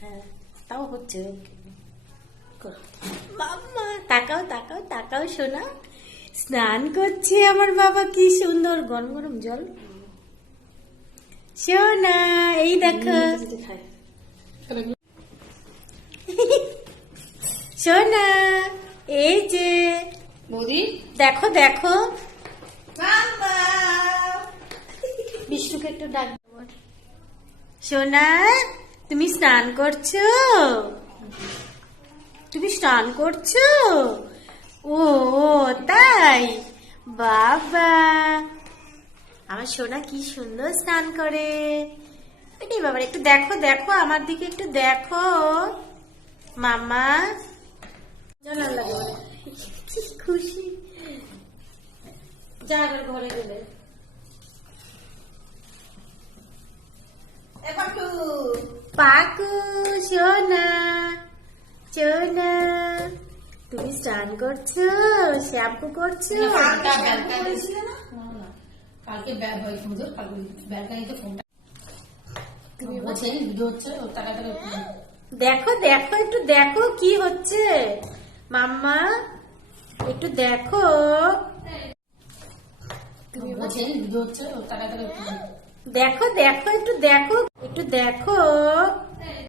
হ্যাঁ তাও হচ্ছে। মাম্মা তাকাও তাকাও তাকাও শোনা স্নান করছে আমার বাবা কি সুন্দর গরম গরম জল। শোনা এই দেখো। শোনা এই যে বৌদি? দেখো দেখো। বিষ্ণুকে একটু ডাক। সোনা তুমি স্নান করছ? তুমি স্নান করছ? ও তাই? বাবা। আমার সোনা কি সুন্দর স্নান করে। এটাই বাবার একটু দেখো দেখো আমার দিকে একটু দেখো। মামা। কি খুশি। যা ঘরে গেলে। পাকু সোনা সোনা তুমি স্নান করছ শ্যাম্পু করছ? কালকে ব্যালকানিতে কালকে ফোনটা তুমি বলছেন ভিডিও হচ্ছে ও টাকা টাকা দেখো দেখো একটু দেখো কি হচ্ছে। মাম্মা একটু দেখো। তুমি বলছেন ভিডিও হচ্ছে ও টাকা টাকা দেখো দেখো একটু দেখো একটু দেখো।